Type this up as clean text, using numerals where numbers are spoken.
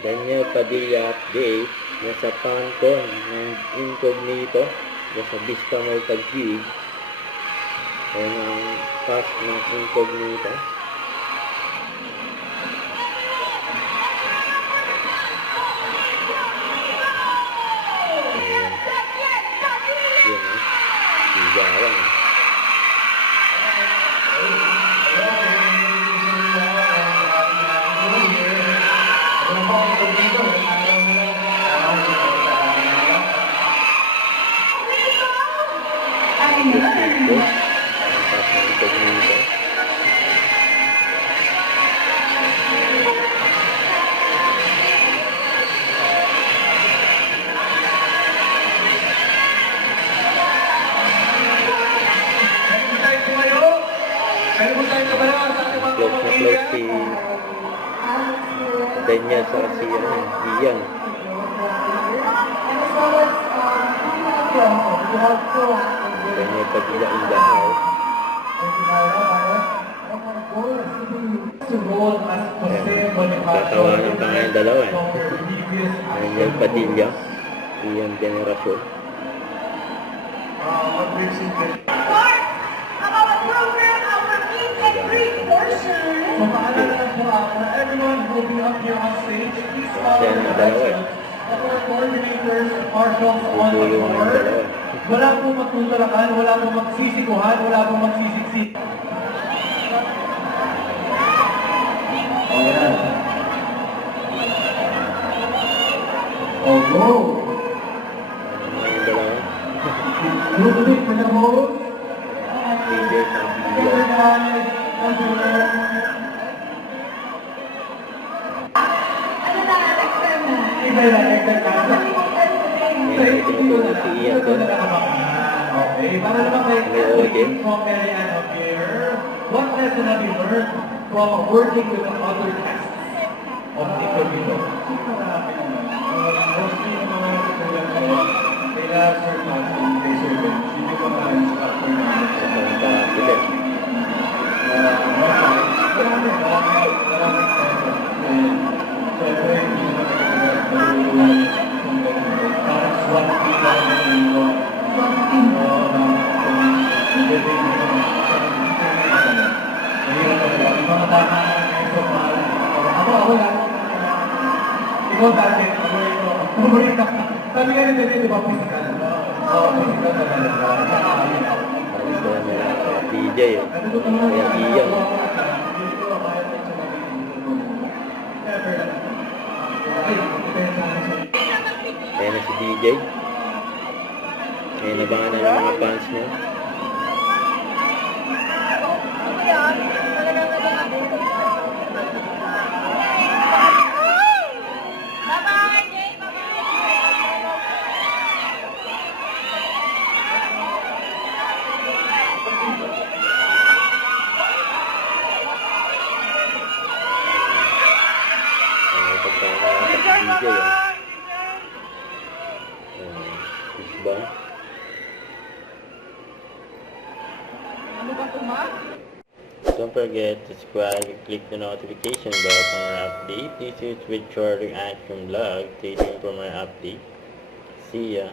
Daniel Padilla update. Nasa Phantom ng Incognito. Nasa Vista Maltagig. Ayan ang pass ng Incognito. Ayan. Sigawan. Dito. Ang pass ng Incognito. Close na close si Daniel sa si Ian. Daniel Padilla in the house. Tatawanan pa nga yung dalawa eh. Daniel Padilla, Ian Veneracion. So paalala lang po for everyone who will be up here on stage, please follow the directions of our coordinators, marshals on the floor. Wala pong magtutulakan, wala pong magsisikuhan, wala pong magsisiksik. Ayan. Oh, go! Yung dalawa. Ludwig for the host. Leader sa Favorite Ian. guys, everywhere. Iba na, expect ka. Ayan, itutulog si Ian doon. Okay, para naman kay Mary Ann of here, what lesson have you learned from working with the other tests of Incognito? Mostly naman they have certain they serve hindi ko na instructor na ikaw dati, sabi ka rin dito, di ba, physical? Oo, physical talaga. DJ eh. Kaya Ian. Ayan na si DJ. Ayan, nabangan na ng mga fans niya. DJ ba? Don't forget to subscribe and click the notification bell for more update. This is with Charlie Action Vlog. Stay tuned for more update. See ya.